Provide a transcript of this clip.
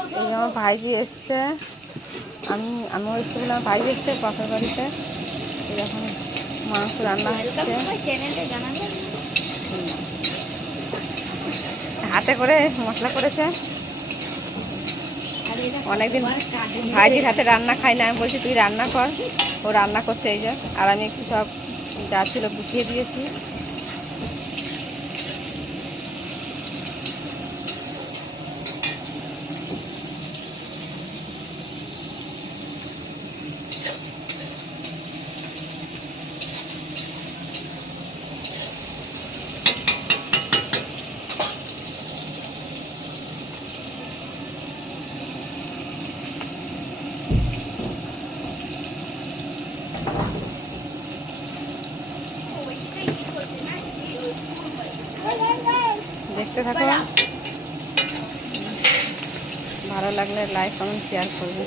এই যে আমার ভাইজি এসছে, আমিও এসছে বলে আমার ভাইজি এসছে বাপের বাড়িতে। এখন মাংস রান্না হচ্ছে, হাতে করে মশলা করেছে। অনেকদিন ভাইজির হাতে রান্না খাই না, আমি বলছি তুই রান্না কর, ও রান্না করছে এই যে। আর আমি একটু সব যা ছিল গুছিয়ে দিয়েছি। দেখতে থাকো, ভালো লাগলে লাইক কমেন্ট শেয়ার করবে।